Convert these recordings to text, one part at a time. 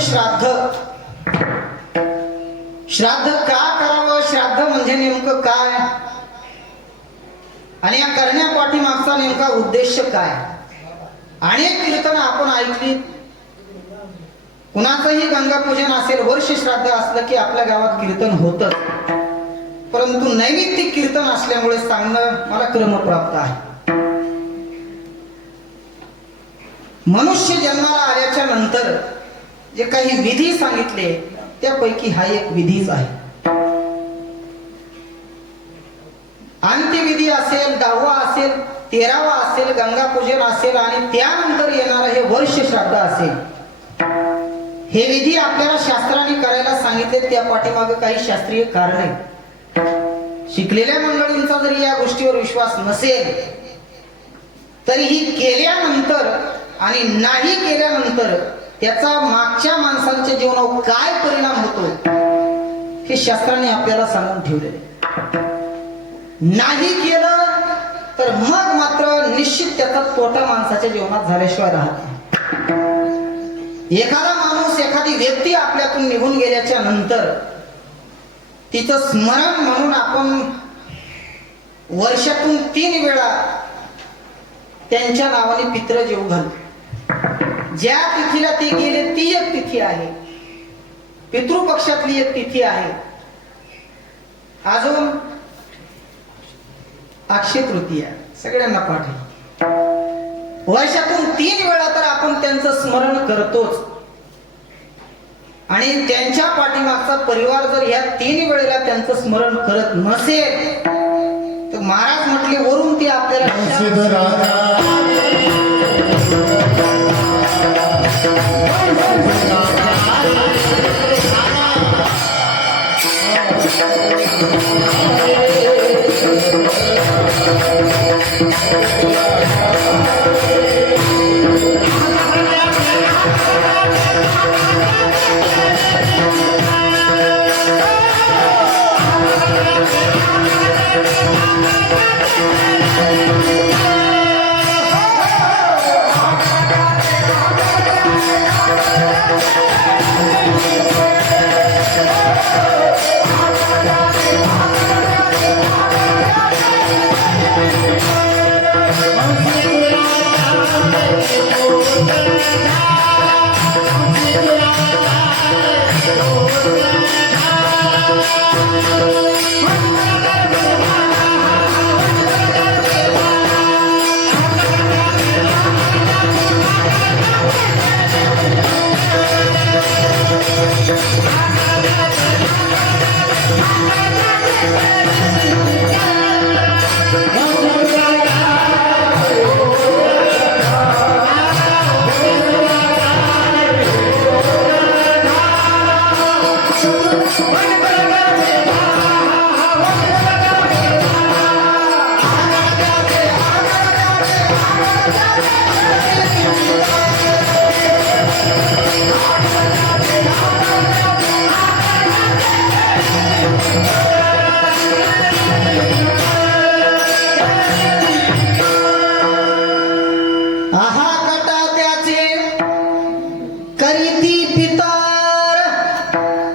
श्राद्ध. श्राद्ध का करावं, श्राद्ध म्हणजे नेमकं काय आणि या करण्यापाठीमागचा नेमका उद्देश काय. अनेक कीर्तन आपण ऐकली. कुणाचंही गंगापूजन असेल, वर्ष श्राद्ध असलं की आपल्या गावात कीर्तन होतं. परंतु नैमित्तिक कीर्तन असल्यामुळे सांगणं मला क्रमप्राप्त आहे. मनुष्य जन्माला आल्याच्या नंतर जे काही विधी सांगितले त्यापैकी हा एक विधीच आहे. अंत्यविधी असेल, 10वा असेल, 13वा असेल, गंगापूजन असेल आणि त्यानंतर येणारं हे वर्ष श्राद्ध असेल. हे विधी आपल्याला शास्त्राने करायला सांगितले. त्या पाठीमागे काही शास्त्रीय कारण आहे. शिकलेल्या मंडळींचा जरी या गोष्टीवर विश्वास नसेल तरीही केल्यानंतर आणि नाही केल्यानंतर त्याचा मागच्या माणसांच्या जीवनावर काय परिणाम होतो हे शास्त्राने आपल्याला सांगून ठेवलेले. नाही केलं तर मग मात्र निश्चित त्याचा तोटा माणसाच्या जीवनात झाल्याशिवाय राहत नाही. एखादा माणूस, एखादी व्यक्ती आपल्यातून निघून गेल्याच्या नंतर तिचं स्मरण म्हणून आपण वर्षातून 3 वेळा त्यांच्या नावाने पित्र जेवू घालतो. ज्या तिथीला ते गेले ती एक तिथी आहे. पितृपक्षातली एक तिथी आहे. अजून अक्षय तृतीया सगळ्यांना पाठ आहे. वर्षातून 3 वेळा तर आपण त्यांचं स्मरण करतोच. आणि त्यांच्या पाठीमागचा परिवार जर ह्या 3 वेळेला त्यांचं स्मरण करत नसेल तर महाराज म्हटले वरून ते आपल्याला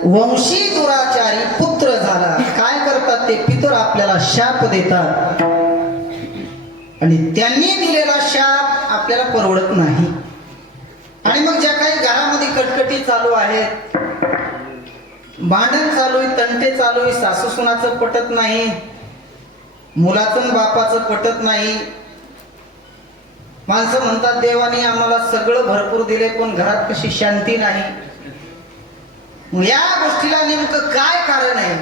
वंशी दुराचारी पुत्र झाला. काय करतात ते पितर आपल्याला शाप देतात आणि त्यांनी दिलेला शाप आपल्याला परवडत नाही. आणि मग ज्या काही घरामध्ये कटकटी चालू आहेत, भांडण चालू आहे, तंटे चालू आहे, सासू सुनाचं पटत नाही, मुलाचं बापाचं पटत नाही. माणसं म्हणतात देवाने आम्हाला सगळं भरपूर दिले पण घरात कशी शांती नाही. या गोष्टीला नेमकं काय कारण आहे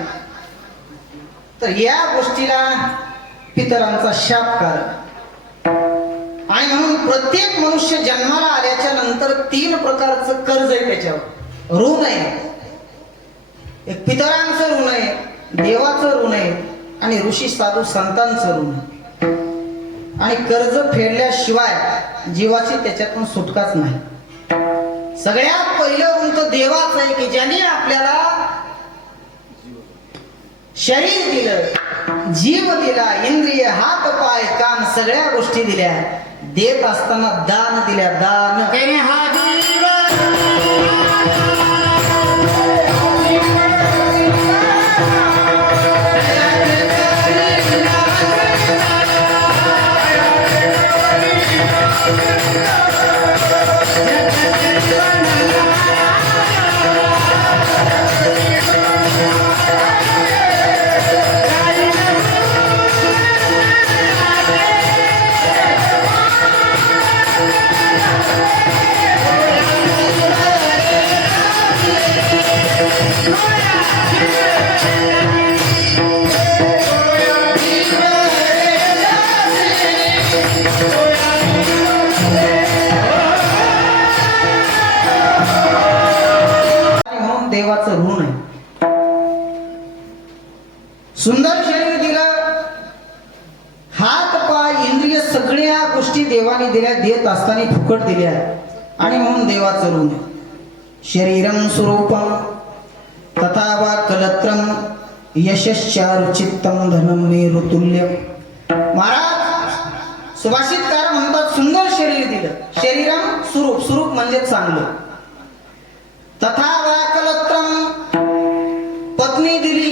तर या गोष्टीला पितरांचा शाप कारण. आणि म्हणून प्रत्येक मनुष्य जन्माला आल्याच्या नंतर 3 प्रकारचं कर्ज आहे त्याच्यावर. ऋण आहे, एक पितरांचं ऋण आहे, देवाचं ऋण आहे आणि ऋषी साधू संतांचं ऋण आहे. आणि कर्ज फेडल्याशिवाय जीवाची त्याच्यातून सुटकाच नाही. सगळ्यात पहिलं ऋण तर देवाचं आहे की ज्याने आपल्याला शरीर दिलं, जीव दिला, इंद्रिय, हात, पाय, कान सगळ्या गोष्टी दिल्या. देत असताना दान दिल्या. दान देवाचं ऋण आहे. सुंदर शरीर दिलं, हात पाय इंद्रिय सगळ्या गोष्टी देवाने दिल्या, देत असताना फुकट दिल्या आणि म्हणून देवाचं ऋण आहे. शरीरम स्वरूपम तथा वा कलत्रम यशश्चारुचित्तम धनम मेरुतुल्यम. महाराज सुभाषितकार म्हणतात सुंदर शरीर दिलं, शरीरम स्वरूप, स्वरूप म्हणजे चांगलं. तथा वा कलत्रम पत्नी दिली,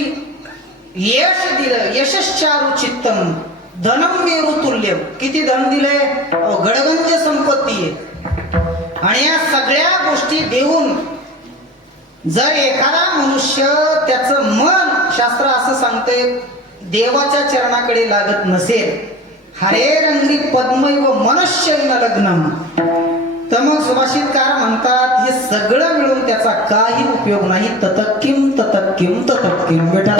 यश दिलं, यशश्चारुचित्तम धनम मेरुतुल्यम. किती धन दिले, गडगंज संपत्ती आहे. आणि या सगळ्या गोष्टी देऊन जर एखादा मनुष्य त्याचं मन, शास्त्र असं सांगते, देवाच्या चरणाकडे लागत नसेल, हरे रंगी पद्मैव मनश्यैन लग्नम, तर मग सुभाषितकार म्हणतात हे सगळं मिळून त्याचा काही उपयोग नाही. ततक्किम ततक्किम ततक्किम. बेटा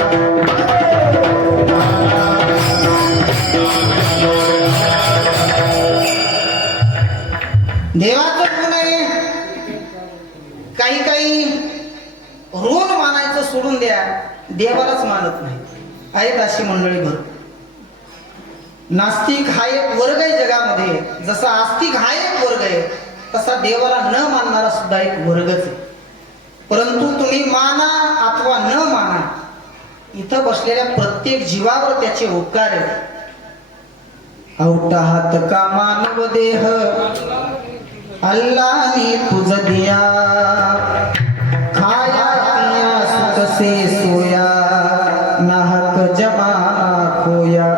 देवाचं ऋण आहे. काही काही ऋण मानायचं सोडून द्या, देवालाच मानत नाही. आहेत अशी मंडळी भरपूर. नास्तिक हा एक वर्ग आहे जगामध्ये, जसा आस्तिक हा एक वर्ग आहे, तसा देवाला न मानणारा सुद्धा एक वर्गच आहे. परंतु तुम्ही माना अथवा न माना, इथं बसलेल्या प्रत्येक जीवावर त्याचे उपकार आहेत. औटा हात का मानव देह अल्लाने तुझ दिया, खाया पिया सुख से सोया, नाहक जमाना खोया.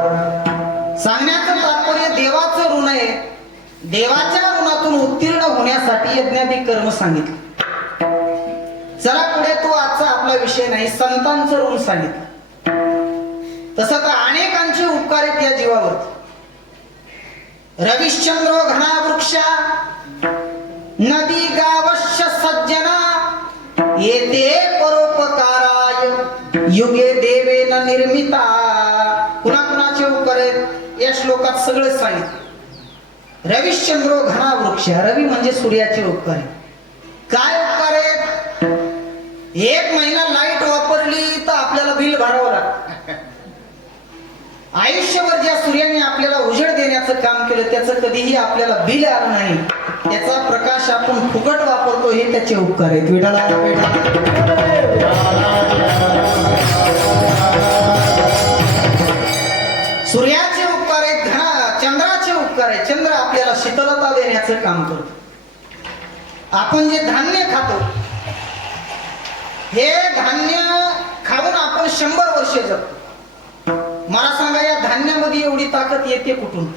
सांगण्याचं तात्पर्य देवाचं ऋण आहे. देवाच्या ऋणातून उत्तीर्ण होण्यासाठी यज्ञादी कर्म सांगितले. चला पुढे, तो आजचा आपला विषय नाही, संतांचं ऋण सांगितलं. तसं तर अनेकांचे उपकार आहेत या जीवावर. रविश्चंद्र घना वृक्षा नदी गावश्य सज्जना, येते परोपकाराय युगे देवेन निर्मिता. कुणाकुणाचे उपकार आहेत या श्लोकात सगळं सांगितलं. रविश्चंद्र घना वृक्ष, रवी म्हणजे सूर्याचे उपकार आहेत. काय उपकार आहेत? एक महिना लाईट वापरली तर आपल्याला बिल भरावं लागतं. आयुष्यभर ज्या सूर्याने आपल्याला उजेड देण्याचं काम केलं त्याचं कधीही आपल्याला बिल आलं नाही. त्याचा प्रकाश आपण फुकट वापरतो, हे त्याचे उपकार आहेत. विठाला सूर्याचे उपकार आहेत, चंद्राचे उपकार आहेत. चंद्र आपल्याला शीतलता देण्याचं काम करतो. आपण जे धान्य खातो, हे धान्य खाऊन आपण 100 वर्षे जगतो. मला सांगा, या धान्यामध्ये एवढी ताकद येते कुठून?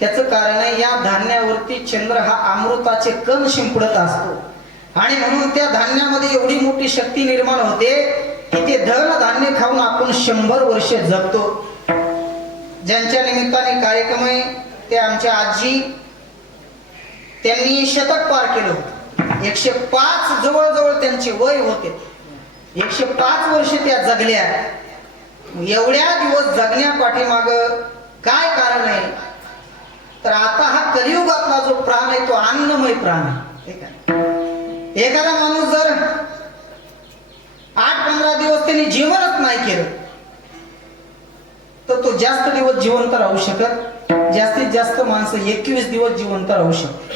त्याचं कारण आहे, या धान्यावरती चंद्र हा अमृताचे कण शिंपडत असतो आणि म्हणून त्या धान्यामध्ये एवढी मोठी शक्ती निर्माण होते की ते धन धान्य खाऊन आपण 100 वर्षे जगतो. ज्यांच्या निमित्ताने कार्यक्रम आहे ते आमच्या आजी, त्यांनी शतक पार केलं होतं. 105 जवळजवळ त्यांचे वय होते. 105 वर्ष त्या जगल्या. एवढ्या दिवस जगण्यापाठीमाग काय कारण आहे? तर आता हा कलियुगातला जो प्राण आहे तो अन्नमय प्राण आहे. एखादा माणूस जर 8-15 दिवस त्यांनी जेवणच नाही केलं तर तो जास्त दिवस जिवंत राहू शकत. जास्तीत जास्त माणसं 21 दिवस जिवंत राहू शकत.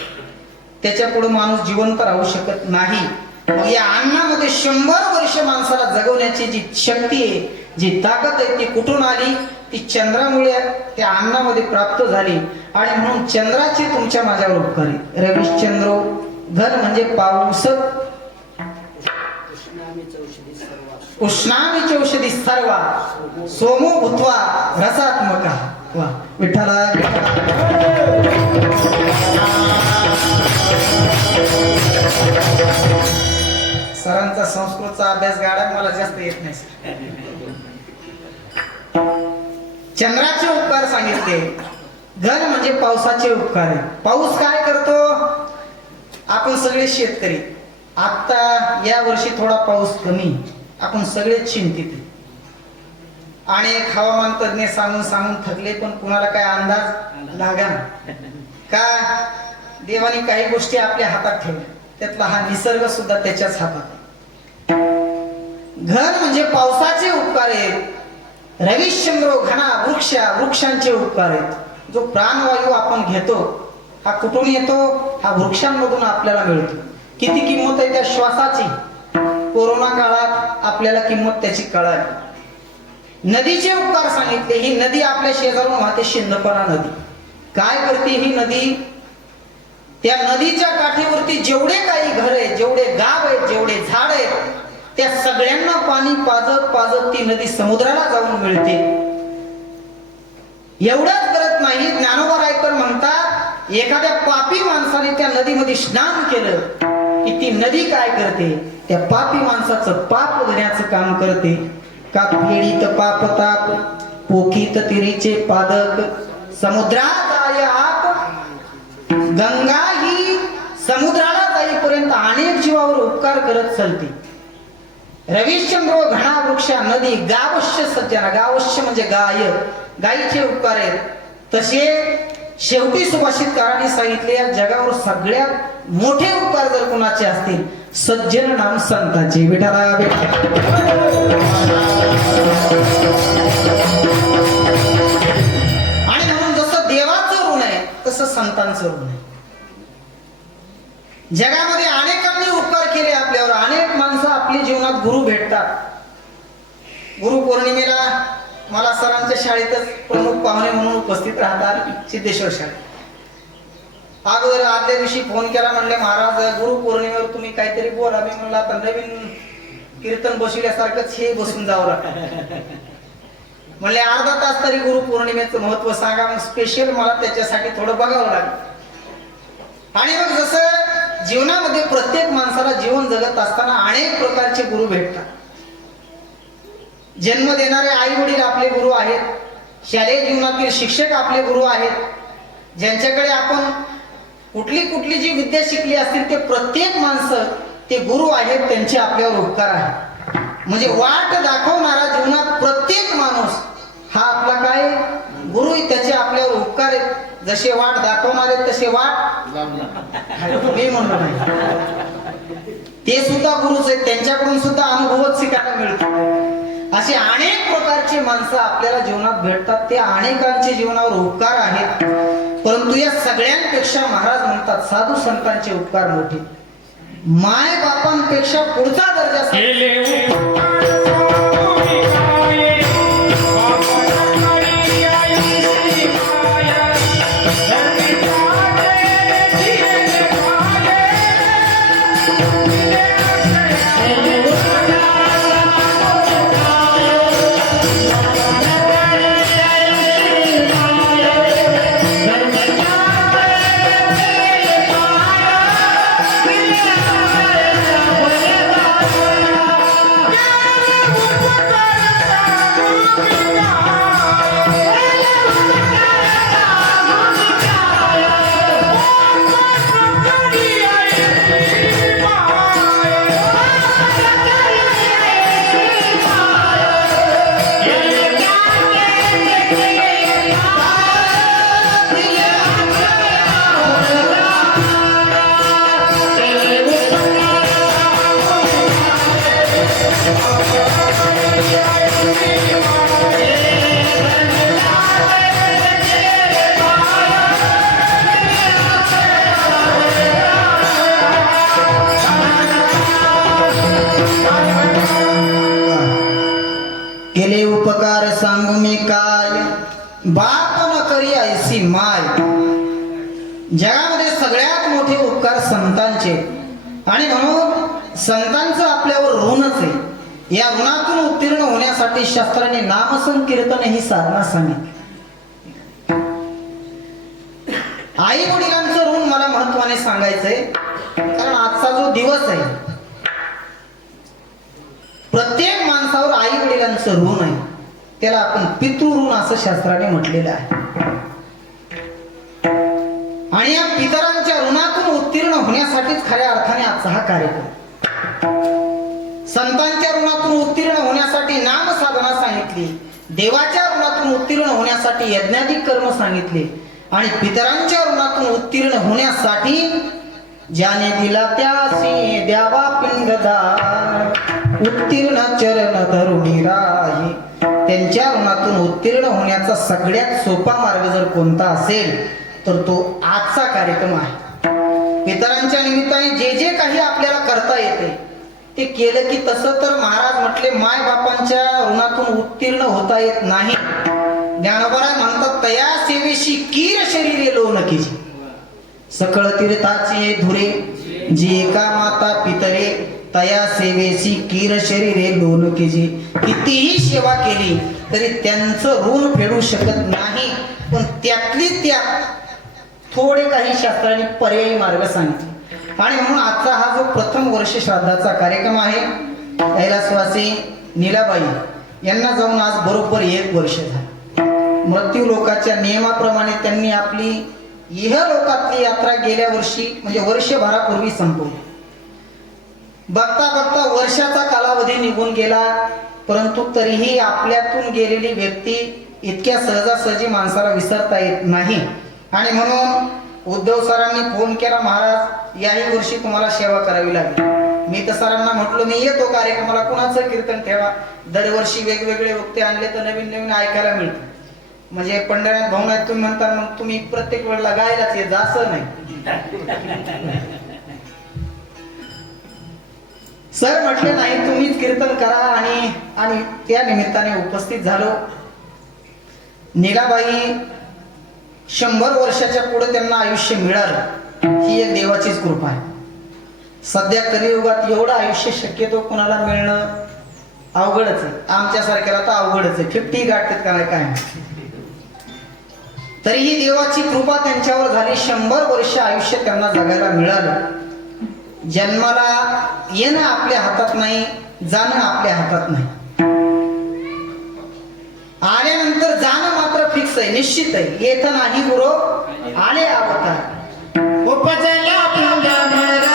त्याच्या पुढे माणूस जिवंत राहू शकत नाही. मग या अन्नामध्ये 100 वर्ष माणसाला जगवण्याची जी शक्ती आहे, जी ताकद आहे, ती कुठून आली? ती चंद्रामुळे त्या अन्नामध्ये प्राप्त झाली. आणि म्हणून चंद्राचे तुमच्या माझ्यावर उपकार आहे. रविश्चंद्र घन म्हणजे पाऊस, उष्णामी चौषधी सर्वा, सोमो भूत्वा रसात्मका. वा विठ्ठला. सरांचा संस्कृतचा अभ्यास गाडा मला जास्त येत नाही. चंद्राचे उपकार सांगितले. घन म्हणजे पावसाचे उपकार आहे. पाऊस काय करतो? आपण सगळे शेतकरी, आता या वर्षी थोडा पाऊस कमी, आपण सगळेच चिंतित. अनेक हवामान तज्ञ सांगून सांगून थकले, पण कुणाला काय अंदाज लागा का? देवाने काही गोष्टी आपल्या हातात ठेवल्या, त्यातला हा निसर्ग सुद्धा त्याच्याच हातात. घर म्हणजे पावसाचे उपकार आहेत. रविचंद्रो घना वृक्षांचे उपकार आहेत. जो प्राणवायू आपण घेतो हा कुठून येतो? हा वृक्षांमधून आपल्याला मिळतो. किती किंमत आहे त्या श्वासाची. कोरोना काळात आपल्याला किंमत त्याची कळाली. नदीचे उपकार सांगितले. ही नदी आपल्या शेजारून वाहते, शिंदपणा नदी. काय करते ही नदी? त्या नदीच्या काठीवरती जेवढे काही घर आहेत, जेवढे गाव आहेत, जेवढे झाड आहेत, त्या सगळ्यांना पाणी पाजत पाजत ती नदी समुद्राला जाऊन मिळते. एवढंच करत नाही, ज्ञानोबा रायकर म्हणतात एखाद्या पापी माणसाने त्या नदीमध्ये स्नान केलं की ती नदी काय करते? त्या पापी माणसाचं पाप धुण्याचं काम करते. का पीडित पाप ताप पोखित तिरीचे पादक समुद्रात जाय आप. गंगा ही समुद्राला जाईपर्यंत अनेक जीवावर उपकार करत चालते. रविचंद्र घना वृक्षा नदी गावश्य सज्जना. गावश्य म्हणजे गाय, गायीचे उपकार आहेत. तसे शेवटी सुभाषितकारांनी सांगितले या जगावर सगळ्यात मोठे उपकार जर कोणाचे असतील, सज्जन नाम संतांचे. विठाला आणि म्हणून जसं देवाचं ऋण आहे तसं संतांचं ऋण आहे. जगामध्ये अनेकांनी उपकार केले आपल्यावर. अनेक माणसं आपल्या जीवनात गुरु भेटतात. गुरु पौर्णिमेला मला सरांच्या शाळेतच प्रमुख पाहुणे म्हणून उपस्थित राहतात सिद्धेश्वर शाळेत. अगोदर आदल्या दिवशी फोन केला, म्हणले महाराज गुरु पौर्णिमेवर तुम्ही काहीतरी बोला. मी म्हणलं आता नवीन कीर्तन बसविल्यासारखंच हे बसून जावं लागतं. म्हणले अर्धा तास तरी गुरु पौर्णिमेचं महत्व सांगा. मग स्पेशल मला त्याच्यासाठी थोडं बघावं लागेल. आणि मग जसं जीवनामध्ये प्रत्येक माणसाला जीवन जगत असताना अनेक प्रकारचे गुरु भेटतात. जन्म देणारे आई वडील आपले गुरु आहेत. शालेय जीवनातील शिक्षक आपले गुरु आहेत. ज्यांच्याकडे आपण कुठली जी विद्या शिकली असतील ते प्रत्येक माणसं ते गुरु आहेत. त्यांचे आपल्यावर उपकार आहेत. म्हणजे वाट दाखवणारा जीवनात प्रत्येक माणूस हा आपला काय गुरु. त्याचे आपल्यावर उपकार आहेत. जसे वाट दाखवणारे तसे वाट मी म्हणलो नाही, ते सुद्धा गुरुच आहेत. त्यांच्याकडून सुद्धा अनुभवच शिकायला मिळतो. असे अनेक प्रकारचे माणसं आपल्याला जीवनात भेटतात. ते अनेकांचे जीवनावर उपकार आहेत. परंतु या सगळ्यांपेक्षा महाराज म्हणतात साधू संतांचे उपकार मोठे. माय बापांपेक्षा पुढचा दर्जा केले उपकार सांगू मी काय, बाप न करी ऐसी माय. जगामध्ये सगळ्यात मोठे उपकार संतांचे. आणि म्हणून संतांचं आपल्यावर ऋणच आहे. या ऋणातून उत्तीर्ण होण्यासाठी शास्त्राने नामसंकीर्तन ही साधना सांगितली. आई वडिलांचं ऋण मला महत्वाने सांगायचंय, कारण आजचा जो दिवस आहे प्रत्येक माणसावर आई वडिलांचं ऋण आहे. त्याला आपण पितृऋण असं शास्त्राने म्हटलेलं आहे. आणि या पितरांच्या ऋणातून उत्तीर्ण होण्यासाठीच खऱ्या अर्थाने आजचा हा कार्यक्रम. संतांच्या ऋणातून उत्तीर्ण होण्यासाठी नाम साधना सांगितली. देवाच्या ऋणातून उत्तीर्ण होण्यासाठी यज्ञाधिक कर्म सांगितले. आणि पितरांच्या ऋणातून उत्तीर्ण होण्यासाठी ज्याने दिला त्यासी द्यावा पिंडदान. उत्तीर्ण चरण धरुणी राही. त्यांच्या ऋणातून उत्तीर्ण होण्याचा सगळ्यात सोपा मार्ग जर कोणता असेल तर तो आजचा कार्यक्रम आहे. पितरांच्या निमित्ताने जे जे काही आपल्याला करता येते ते केलं की तसं तर महाराज म्हटले माय बापांच्या ऋणातून उत्तीर्ण होता येत नाही. ज्ञानोबराय म्हणतात तया सेवेशी कीर शरीरे लोणकीची सकळ तीर्थाची धुरे जी एका माता पितरे तया सेवेशी कीर शरीरे लोणकीची. कितीही सेवा केली तरी त्यांचं ऋण फेडू शकत नाही. पण त्यातली त्यात थोडे काही शास्त्रांनी पर्यायी मार्ग सांगितले आणि म्हणून आजचा हा जो प्रथम वर्ष श्राद्धाचा कार्यक्रम आहे कैलासवासी नीलाबाई यांना जाऊन आज बरोबर 1 वर्ष झालं. मृत्यू लोकाच्या नियमाप्रमाणे त्यांनी आपली इहलोकातली यात्रा गेल्या वर्षी म्हणजे वर्षभरापूर्वी संपवली. बघता बघता वर्षाचा कालावधी निघून गेला परंतु तरीही आपल्यातून गेलेली व्यक्ती इतक्या सहजासहजी माणसाला विसरता येत नाही. आणि म्हणून उद्धव सरांनी फोन केला महाराज याही वर्षी तुम्हाला सेवा करावी लागेल. मी तर सरांना म्हटलो मी येतो कार्यक्रमाला कुणाचं कीर्तन ठेवा. दरवर्षी वेगवेगळे वक्ते आणले तर नवीन नवीन ऐकायला मिळतं. म्हणजे पंढरनाथ भावनात तुम्ही म्हणता मग तुम्ही प्रत्येक वेळेला गायलाच येत असं नाही. सर म्हटले नाही तुम्हीच कीर्तन करा आणि त्या निमित्ताने उपस्थित झालो. नीलाबाई 100 वर्षाच्या पुढे त्यांना आयुष्य मिळालं ही एक देवाचीच कृपा आहे. सध्या कलियुगात एवढं आयुष्य शक्यतो कुणाला मिळणं अवघडच आहे. आमच्यासारख्याला तर अवघडच आहे. 50 गाठतात का नाही काय. तरीही देवाची कृपा त्यांच्यावर झाली. 100 वर्ष आयुष्य त्यांना जगायला मिळालं. जन्माला येणं आपल्या हातात नाही, जाणं आपल्या हातात नाही. आल्यानंतर जाणं मात्र फिक्स आहे, निश्चित आहे. येत नाही गुरु आले अवतार उपजला आपल्या मरणाचा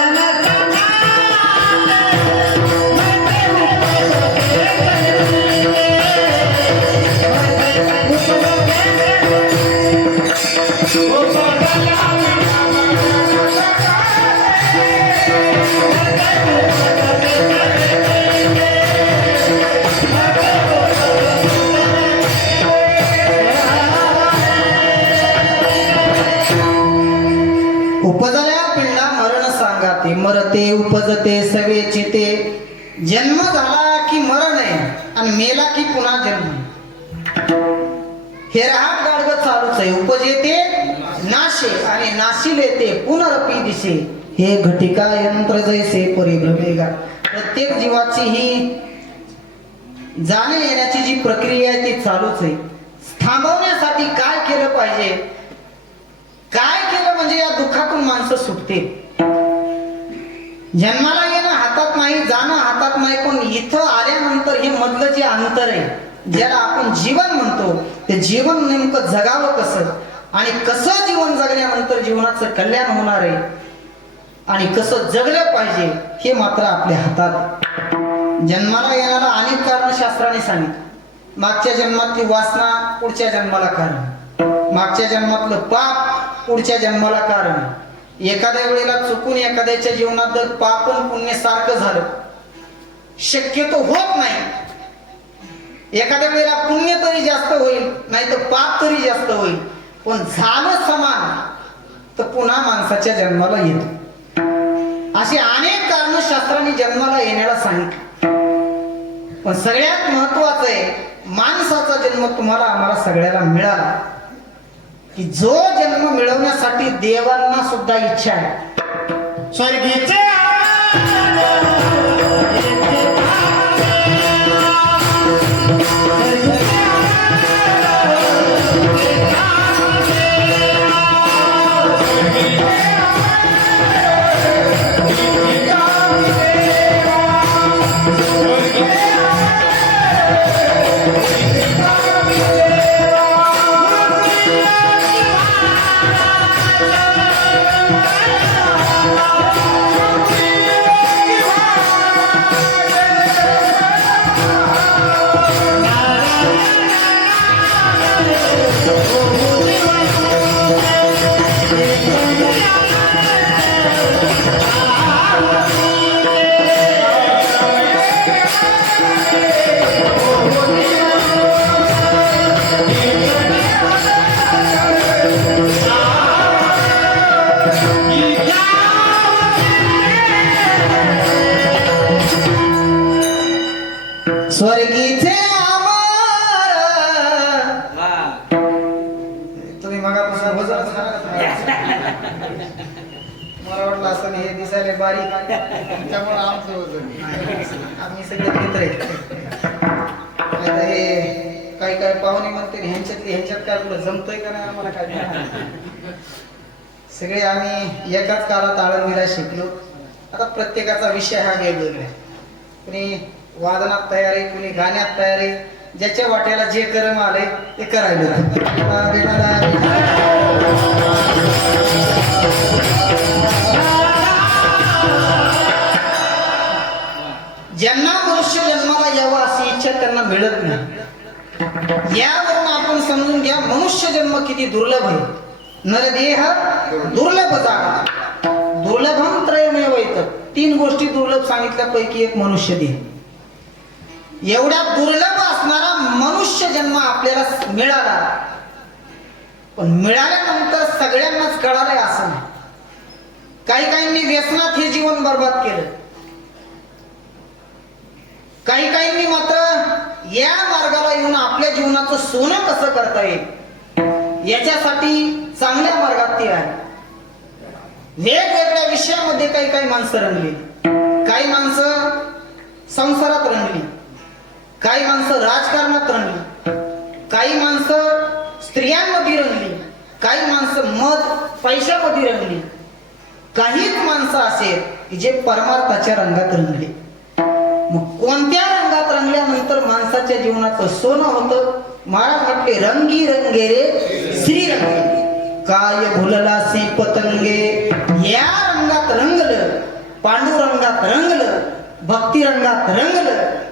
उपजल्या पिंडा मरण सांगाते मरते उपजते सवेची ते. जन्म झाला की मरण आहे आणि मेला की पुन्हा जन्म. हे रहाट गाडग चालूच आहे. उपजेते नाशे आणि नाशिले ते पुनरपी दिसे. हे घटिका यंत्र जैसे परिभ्रमेगा. प्रत्येक जीवाची ही जाणे येण्याची जी प्रक्रिया आहे ती चालूच आहे. थांबवण्यासाठी काय केलं पाहिजे, काय केलं म्हणजे या दुःखातून माणसं सुटतील. जन्माला येणं हातात नाही, जाणं हातात नाही, पण इथं आल्यानंतर हे मधलं जे अंतर आहे ज्याला आपण जीवन म्हणतो ते जीवन नेमकं जगावं कसं आणि कसं जीवन जगल्यानंतर जीवनाचं कल्याण होणार आहे आणि कसं जगलं पाहिजे हे मात्र आपल्या हातात. जन्माला येणारा अनेक कारण शास्त्राने सांगितलं. मागच्या जन्मातली वासना पुढच्या जन्माला कारण, मागच्या जन्मातलं पाप पुढच्या जन्माला कारण. एखाद्या वेळेला चुकून एखाद्याच्या जीवनात जर पाप आणि पुण्य सारखं झालं शक्यतो होत नाही. एखाद्या वेळेला पुण्य तरी जास्त होईल नाही तर पाप तरी जास्त होईल, पण झालं समान तर पुन्हा माणसाच्या जन्माला येतो. अशी अनेक कारण शास्त्राने जन्माला येण्याला सांगितलं. पण सगळ्यात महत्वाचं आहे माणसाचा जन्म तुम्हाला आम्हाला सगळ्याला मिळाला की जो जन्म मिळवण्यासाठी देवांना सुद्धा इच्छा आहे. स्वर्गीचे स्वर्गीचे अमर. तुम्ही मगापासून वजन मला वाटलं असं हे दिसायला बारीक त्यामुळे आमचं वजन आम्ही सगळे मित्र आहेत. हे काही काय पाहुणे म्हणते ह्यांच्यात काय आपलं जमतंय का नाही आम्हाला काय सगळे आम्ही एकाच काळात आळंदीला शिकलो. आता प्रत्येकाचा विषय हा वेगवेगळा आहे. कुणी वादनात तयार आहे, कुणी गाण्यात तयार आहे. ज्याच्या वाट्याला जे कर्म आले ते करायला. ज्यांना मनुष्य जन्माला यावा अशी इच्छा त्यांना मिळत नाही. यावरून आपण समजून घ्या मनुष्य जन्म किती दुर्लभ आहे. नरदेह दुर्लभ जागा. दुर्लभम त्रयमेव येतं. 3 गोष्टी दुर्लभ सांगितल्यापैकी एक मनुष्य देह. एवढ्या दुर्लभ असणारा मनुष्य जन्म आपल्याला मिळाला, पण मिळाल्यानंतर सगळ्यांनाच कळालंय असं नाही. काही काहींनी व्यसनात हे जीवन बर्बाद केलं. काही काहींनी मात्र या मार्गाला येऊन आपल्या जीवनाचं सोनं कसं करता येईल याच्यासाठी चांगल्या मार्गात ती आहे. वेगवेगळ्या विषयामध्ये काही काही माणसं रंगली. काही माणसं संसारात रंगली, काही माणसं राजकारणात रंगली, काही माणसं स्त्रियांमध्ये रंगली, काही माणसं मद पैशामध्ये रंगली. काहीच माणसं असेल की जे परमार्थाच्या रंगात रंगले. मग कोणत्या रंगात रंगल्यानंतर माणसाच्या जीवनाचं सोनं होतं. महाराज म्हटले रंगी रंगे रे श्रीरंगे काय भुलला सी पतंगे. या रंगात रंगलं, पांडुरंगात रंगलं, भक्ती रंगात रंगलं,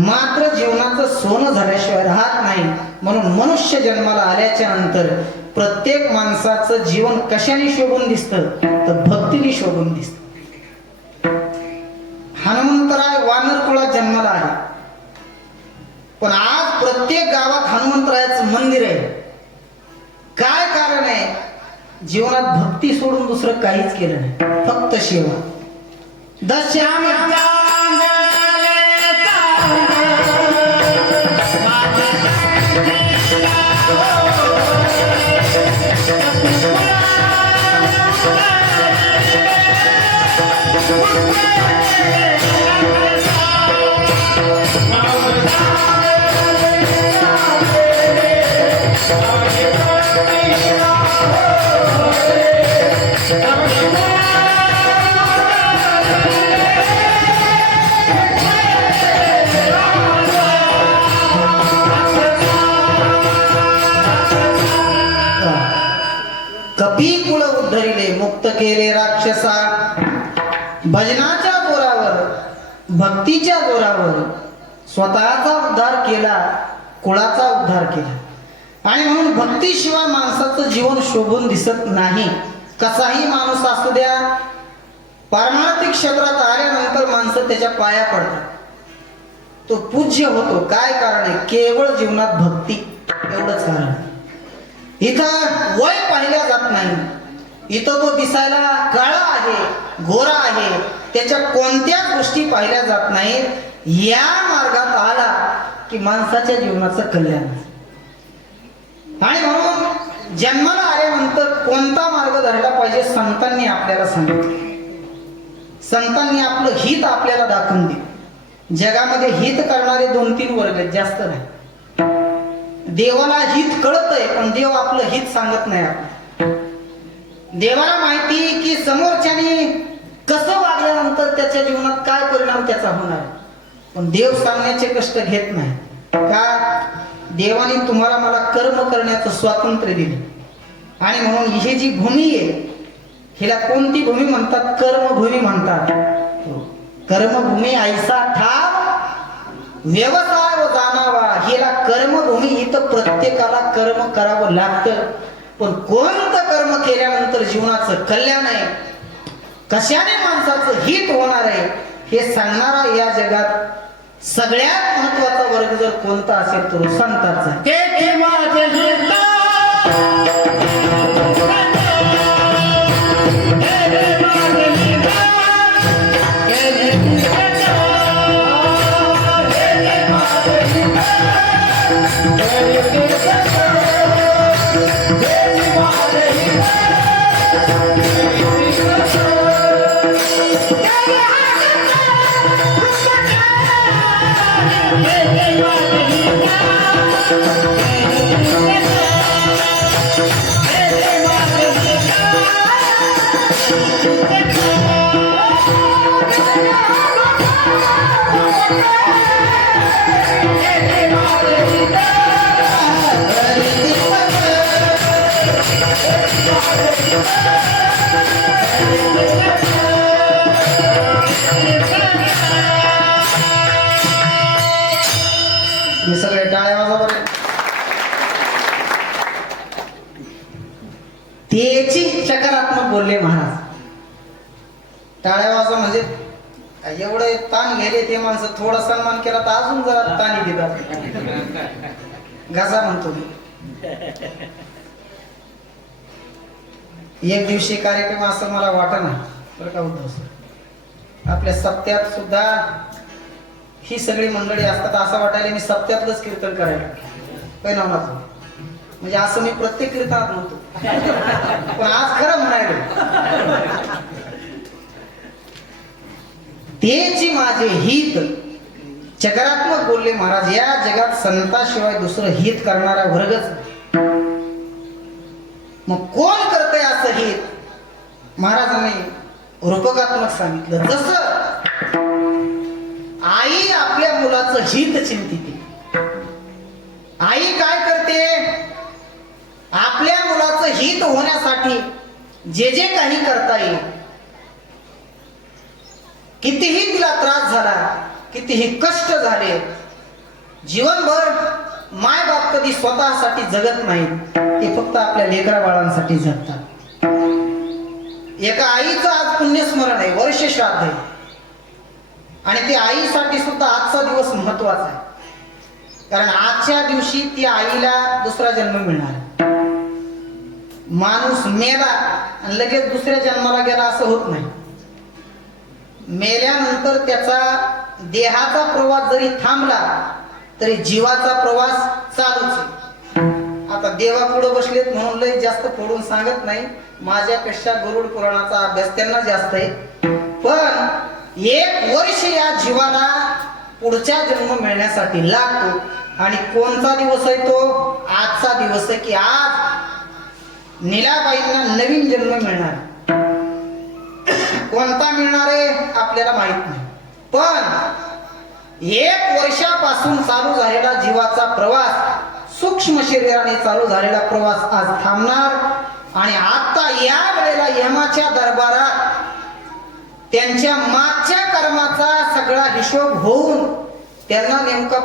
मात्र जीवनाचं सोनं झाल्याशिवाय राहत नाही. म्हणून मनुष्य जन्माला आल्याच्या नंतर प्रत्येक माणसाचं जीवन कशाने शोभून दिसतं तर भक्तीने शोभून दिसतं. हनुमंतराय वानर कुळात जन्माला आहे, पण आज प्रत्येक गावात हनुमंतरायाचं मंदिर आहे. काय कारण आहे? जीवनात भक्ती सोडून दुसरं काहीच केलं नाही, फक्त सेवा. कपी कुळ उद्धरिले, मुक्त केले राक्षसा. भजनाच्या जोरावर, भक्तीच्या जोरावर स्वतःचा उद्धार केला, कुळाचा उद्धार केला. आणि म्हणून भक्तीशिवाय माणसाचं जीवन शोभून दिसत नाही. कसाही माणूस असू द्या, पारमार्थिक क्षेत्रात आल्यानंतर माणसं त्याच्या पाया पडतात, तो पूज्य होतो. काय कारण आहे? केवळ जीवनात भक्ती, एवढंच कारण. इथं वय पाहिल्या जात नाही. इथं तो दिसायला काळा आहे, गोरा आहे, त्याच्या कोणत्याच गोष्टी पाहिल्या जात नाहीत. या मार्गात आला की माणसाच्या जीवनाचं कल्याण. आणि म्हणून जन्माला आल्यानंतर कोणता मार्ग धरला पाहिजे संतांनी आपल्याला सांगितलं. संतांनी आपलं हित आपल्याला दाखवून दिलं. जगामध्ये हित करणारे 2-3 वर्ग आहेत, जास्त नाही. देवाला हित कळतंय, पण देव आपलं हित सांगत नाही. देवाला माहिती की समोरच्याने कसं वागल्यानंतर त्याच्या जीवनात काय परिणाम त्याचा होणार, पण देव सांगण्याचे कष्ट घेत नाही. का? देवाने तुम्हाला मला कर्म करण्याचं स्वातंत्र्य दिले. आणि म्हणून ही जी भूमी आहे, हिला कोणती भूमी म्हणतात? कर्मभूमी म्हणतात. कर्मभूमी ऐसा ठाव व्यवसाय व जाणावा. हिला कर्मभूमी. इथं प्रत्येकाला कर्म करावं लागतं, पण कोणतं कर्म केल्यानंतर जीवनाचं कल्याण आहे, कशाने माणसाचं हित होणार आहे, हे सांगणारा या जगात सगळ्यात महत्वाचा वर्ग जर कोणता असेल तर संतांचा. हे सगळे टाळ्या वाजवा बरं. त्याची सकारात्मक बोलले महाराज. टाळ्या वाजवा म्हणजे एवढे ताण गेले ते माणसं, थोडा सन्मान केला तर अजून जरा ताणी देतात. घासा म्हणतो मी. एक दिवशी कार्यक्रम असं मला वाटत नाही बरं का उद्धव सर. आपल्या सप्त्यात सुद्धा ही सगळी मंडळी असतात. असं वाटायला मी सप्त्यातलंच कीर्तन करायला पहिला नव्हतं. म्हणजे असं मी प्रत्येक कीर्तनात नव्हतो, पण आज खरं म्हणायला तेची माझे हित सकारात्मक बोलले महाराज. या जगात संताशिवाय दुसरं हित करणारा वर्गच. मग कोण करतंय असं हित? महाराजांनी रूपकात्मक सांगितलं. जसं आई आपल्या मुलाचं हित चिंतिते. आई काय करते? आपल्या मुलाचं हित होण्यासाठी जे जे काही करता येईल, कितीही तिला त्रास झाला, कितीही कष्ट झाले, जीवनभर माय बाप कधी स्वतःसाठी जगत नाहीत, ते फक्त आपल्या लेकरा बाळांसाठी जगतात. एका आईचं आज पुण्यस्मरण आहे, वर्ष श्राद्ध आहे, आणि ते आईसाठी सुद्धा आजचा दिवस महत्वाचा आहे. कारण आजच्या दिवशी ती आईला दुसरा जन्म मिळणार. माणूस मेला आणि लगेच दुसऱ्या जन्माला गेला असं होत नाही. मेल्यानंतर त्याचा देहाचा प्रवास जरी थांबला तरी जीवाचा प्रवास चालूच आहे. आता देवा पुढे बसलेत म्हणून लय जास्त फोडून सांगत नाही. माझ्यापेक्षा गरुड पुराणाचा अभ्यास त्यांना जास्त आहे. पण 1 वर्ष या जीवाला पुढचा जन्म मिळण्यासाठी लागतो. आणि कोणता दिवस आहे तो? आजचा दिवस आहे की आज नीलाबाईंना नवीन जन्म मिळणार. कोणता मिळणार आहे आपल्याला माहित नाही, पण 1 वर्षापासून चालू झालेला जीवाचा प्रवास, सूक्ष्म शरीराने चालू झालेला प्रवास आज थांबणार. आणि आता या वेळेला यमाच्या दरबारात त्यांच्या मागच्या कर्माचा सगळा हिशोब होऊन त्यांना नेमका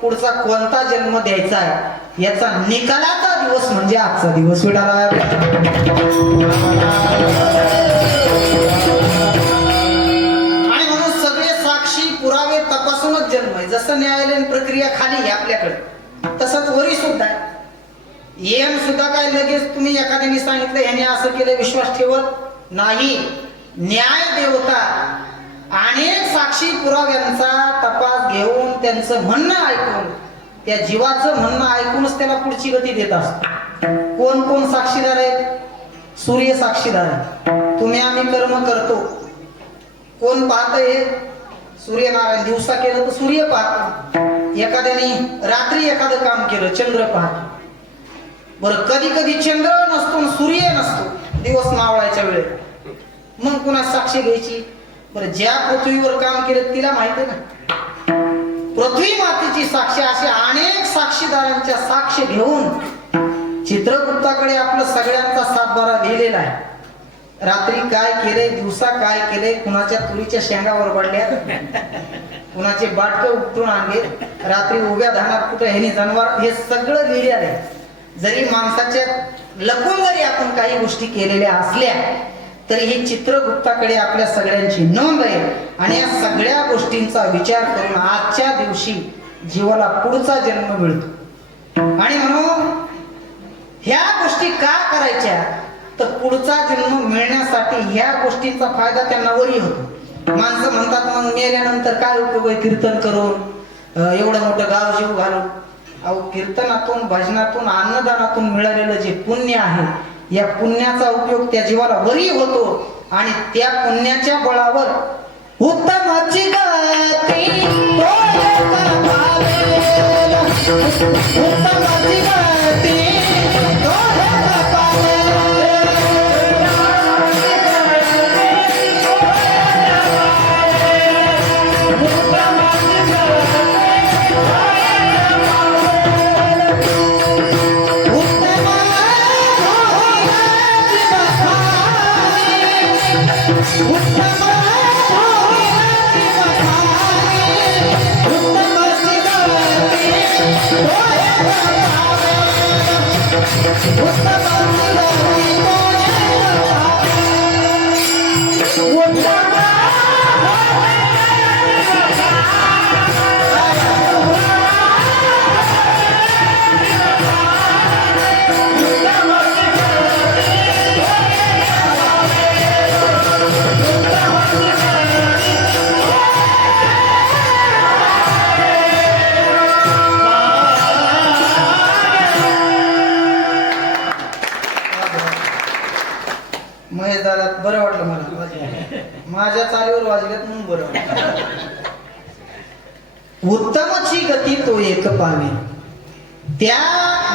पुढचा कोणता जन्म द्यायचा आहे याचा निकालाचा दिवस म्हणजे आजचा दिवस. विडाला पुरावे तपासूनच जन्म आहे. जसं न्यायालयीन प्रक्रिया खाली आहे आपल्याकडे, तसंच वरी सुद्धा आहे. एम सुद्धा काय लगेच तुम्ही एखाद्याने सांगितलं ह्याने असं केलं विश्वास ठेवत नाही. न्याय देवता अनेक साक्षी पुराव्यांचा तपास घेऊन त्यांचं म्हणणं ऐकून, त्या जीवाचं म्हणणं ऐकूनच त्याला पुढची गती देत असतो. कोण कोण साक्षीदार आहेत? सूर्य साक्षीदार आहे. तुम्ही आम्ही कर्म करतो. कोण पाहतंय? सूर्यनारायण. दिवसा केलं तर सूर्य पाहतो. एखाद्याने रात्री एखादं काम केलं, चंद्र पाहतो. बरं, कधी कधी चंद्र नसतो, सूर्य नसतो दिवस मावळायच्या वेळेत. मग कुणा साक्षी घ्यायची? बरं, ज्या पृथ्वीवर काम केलं तिला माहिती आहे ना. पृथ्वी मातेची साक्षी. असे अनेक साक्षीदारांच्या साक्ष घेऊन चित्रगुप्ताकडे आपलं सगळ्यांचा सातबारा लिहिलेला आहे. रात्री काय केले, दिवसा काय केले, कुणाच्या तुरीच्या शेंगावर पडल्या, कुणाचे बाटके उपटून आणले, रात्री उभ्या धानात कुठे ह्यानी जनावर, हे सगळं लिहिलेलं आहे. जरी माणसाच्या लपून जरी आपण काही गोष्टी केलेल्या असल्या तरी ही चित्रगुप्ताकडे आपल्या सगळ्यांची नोंद आहे. आणि या सगळ्या गोष्टींचा विचार करून आजच्या दिवशी जीवाला पुढचा जन्म मिळतो. आणि म्हणून ह्या गोष्टी का करायच्या? तर पुढचा जन्म मिळण्यासाठी ह्या गोष्टींचा फायदा त्यांना वरी होतो. माणसं म्हणतात मग मेल्यानंतर काय उपयोग आहे कीर्तन करून, एवढं मोठं गाव जीव घालून. अहो, कीर्तनातून, भजनातून, अन्नदानातून मिळालेलं जे पुण्य आहे, या पुण्याचा उपयोग त्या जीवाला वरी होतो. आणि त्या पुण्याच्या बळावर उत्तमाची गती, उत्तमाची गती Oh महेश दादा बरं वाटलं मला, माझ्या चालीवर वाजल्यात म्हणून बरं वाटलं. उत्तमची गती तो एक पावे. त्या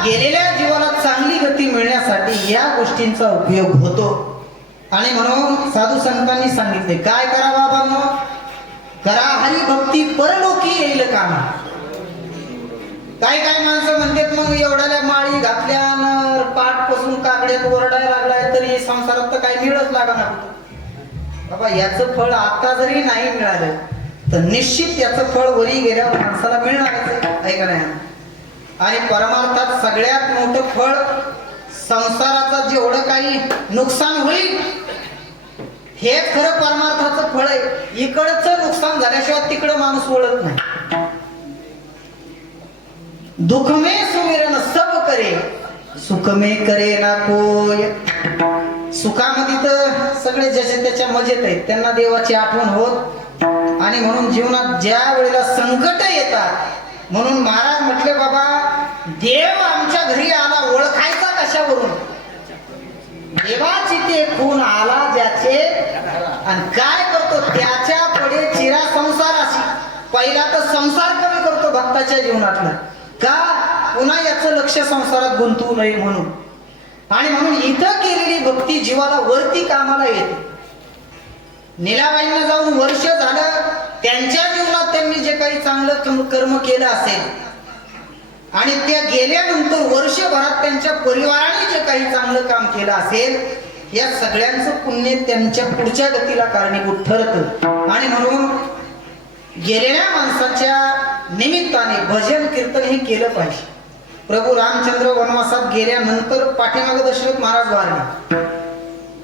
गेलेल्या जीवाला चांगली गती मिळण्यासाठी या गोष्टींचा उपयोग होतो. आणि म्हणून साधू संतांनी सांगितले, काय करा बाबांनो, करा हरी भक्ती परलोकी येईल काम. काही काही माणसं म्हणतात मग एवढ्याला माळी घातल्या पाठ पासून काकड्यात ओरडायला लागलाय तरी संसारात तर काही मिळच लागणार. बाबा याचं फळ आता जरी नाही मिळालं तर निश्चित याचं फळ वरी गेल्यावर माणसाला मिळणारच आहे का नाही. आणि परमार्थात सगळ्यात मोठं फळ संसाराचं जेवढं काही नुकसान होईल हे खरं परमार्थाचं फळ आहे. इकडचं नुकसान झाल्याशिवाय तिकडं माणूस वळत नाही. दुख में सुमिरन सब करे, सुख में करे ना कोय. सुखामध्ये तर सगळे जसे त्याच्या मजेत आहेत, त्यांना देवाची आठवण होत. आणि म्हणून जीवनात ज्या वेळेला संकट येतात, म्हणून महाराज म्हटले, बाबा देव आमच्या घरी आला ओळखायचा कशावरून. देवाची ते खून आला ज्याचे आणि काय करतो त्याच्या पुढे चिरा संसाराशी. पहिला तर संसार कमी करतो भक्ताच्या जीवनातला, का पुन्हा याचं लक्ष संसारात गुंतवू नये म्हणून. आणि म्हणून इथं केलेली भक्ती जीवाला वरती कामाला येते. नीलाबाईंना जाऊन वर्ष झालं, त्यांच्या जीवनात त्यांनी जे काही चांगलं कर्म केलं असेल आणि त्या गेल्यानंतर वर्षभरात त्यांच्या परिवाराने जे काही चांगलं काम केलं असेल, या सगळ्यांचं पुण्य त्यांच्या पुढच्या गतीला कारणीभूत ठरतं. आणि म्हणून गेलेल्या माणसाच्या निमित्ताने भजन कीर्तन हे केलं पाहिजे. प्रभू रामचंद्र वनवासात गेल्यानंतर पाठीमागे दशरथ महाराज वारले.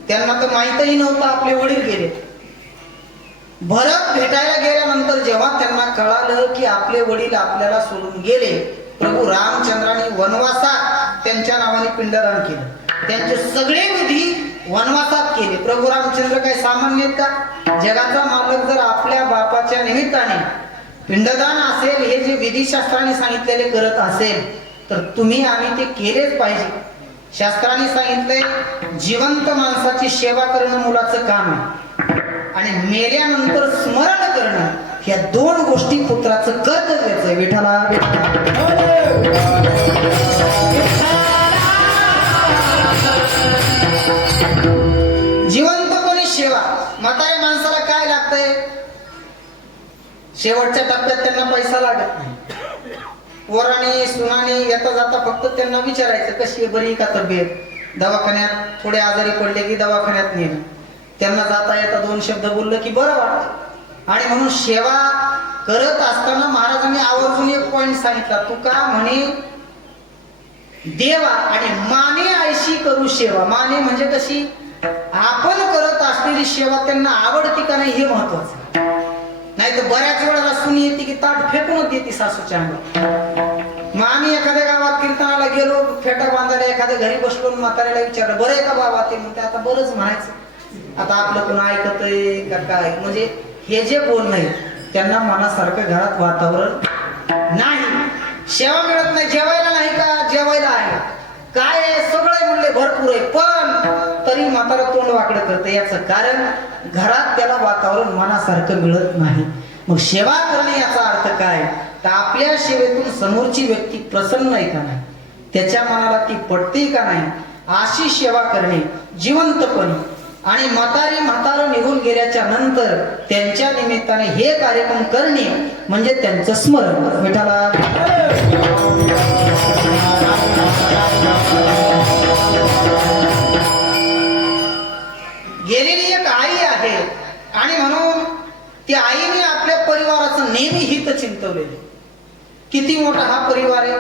त्यांना तर माहीतही नव्हतं आपले वडील गेले. भरत भेटायला गेल्यानंतर जेव्हा त्यांना कळालं की आपले वडील आपल्याला सोडून गेले, प्रभू रामचंद्राने वनवासात त्यांच्या नावाने पिंडदान केलं. त्यांचे सगळे विधी वनवासात केले. प्रभू रामचंद्र काय सामान्य आहेत का. जगाचा मालक जर आपल्या बापाच्या निमित्ताने पिंडदान असेल, हे जे विधिशास्त्राने सांगितलेले करत असेल, तर तुम्ही आम्ही ते केलेच पाहिजे. शास्त्राने सांगितले, जिवंत माणसाची सेवा करणं मुलाचं काम आहे आणि मेल्यानंतर स्मरण करणं, या दोन गोष्टी पुत्राचं कर्तव्यच आहे. विठ्ठला जिवंतपणी सेवा. म्हाताऱ्या माणसाला काय लागतंय, शेवटच्या टप्प्यात त्यांना पैसा लागत नाही. पोराने सुनाने येता जाता फक्त त्यांना विचारायचं कशी आहे, बरी का तब्येत. दवाखान्यात थोडे आजारी पडले की दवाखान्यात नेणं, त्यांना जाता येता दोन शब्द बोललं की बरं वाटतं. आणि म्हणून सेवा करत असताना महाराजांनी आवर्जून एक पॉइंट सांगितला, तुका म्हणे देवा आणि माने आयशी करू सेवा. माने म्हणजे कशी, आपण करत असलेली सेवा त्यांना आवडती का नाही हे महत्वाचं. नाही तर बऱ्याच वेळेला सुनी येते की ताट फेकूनच येते सासूच्या अंगावर. मग आम्ही एखाद्या गावात कीर्तनाला गेलो, फेटा बांधायला एखाद्या घरी बसलो, म्हाताऱ्याला विचारलं बरं आहे का बाबा, ते म्हणते आता बरंच म्हणायचं. आता आपलं कोण ऐकतय का काय, म्हणजे हे जे बोलणं आहे त्यांना मनासारखं घरात वातावरण नाही. सेवा मिळत नाही. जेवायला नाही का, जेवायला आहे काय आहे, सगळे म्हणले भरपूर आहे, पण तरी म्हातारा तोंड वाकडं करतं. याचं कारण घरात त्याला वातावरण मनासारखं मिळत नाही. मग सेवा करणे याचा अर्थ काय, तर आपल्या सेवेतून समोरची व्यक्ती प्रसन्न आहे का नाही, त्याच्या मनाला ती पटते का नाही, अशी सेवा करणे जिवंतपणे. आणि म्हातारं निघून गेल्याच्या नंतर त्यांच्या निमित्ताने हे कार्यक्रम करणे म्हणजे त्यांचं स्मरण. विठ्ठला गेलेली एक आई आहे आणि म्हणून त्या आईने आपल्या परिवाराचं नेहमी हित चिंतवलेले किती मोठा हा परिवार आहे.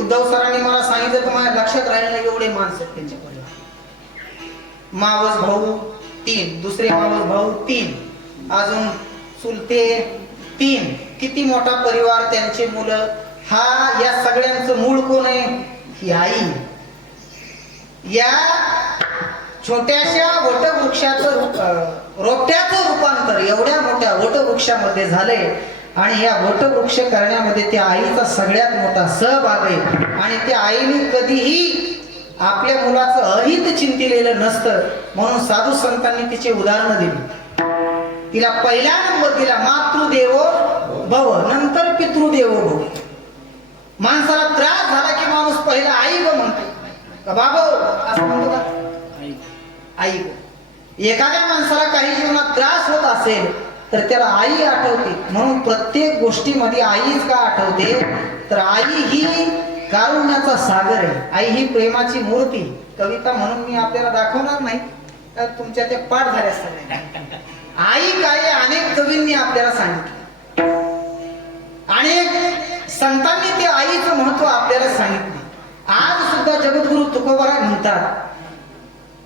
उद्धव सरांनी मला सांगितलं तर माझ्या लक्षात राहिलं नाही एवढे माणसं आहेत त्यांच्या परिवार. मावस भाऊ 3, दुसरे मावस भाऊ 3, अजून चुलते 3. किती मोठा परिवार, त्यांचे मुलं. हा या सगळ्यांचं मूळ कोण आहे? ही आई. या छोट्याशा वटवृक्षाचं रोपट्याचं रूपांतर एवढ्या मोठ्या वटवृक्षामध्ये झाले आणि या वटवृक्ष करण्यामध्ये त्या आईचा सगळ्यात मोठा सहभाग आहे. आणि त्या आईने कधीही आपल्या मुलाचं अहित चिंतिलेलं नसतं. म्हणून साधू संतांनी तिचे उदाहरण दिली. तिला पहिला नंबर दिला मातृदेवो भव, नंतर पितृदेवो भव. माणसाला त्रास झाला की माणूस पहिला आई ग म्हणतो का बाबा असं म्हणतो का? आई ग. एखाद्या माणसाला काही जीवनात त्रास होत असेल तर त्याला आई आठवते. म्हणून प्रत्येक गोष्टीमध्ये आईच का आठवते? तर आई ही कारुण्याचा सागर आहे. आई ही प्रेमाची मूर्ती. कविता म्हणून मी आपल्याला दाखवणार नाही, तर तुमच्या त्या पाठ झाल्या सगळ्या. आई काय अनेक कवींनी आपल्याला सांगितलं, अनेक संतांनी ते आईचं महत्व आपल्याला सांगितलं. आज सुद्धा जगद्गुरु तुकोबाराय म्हणतात,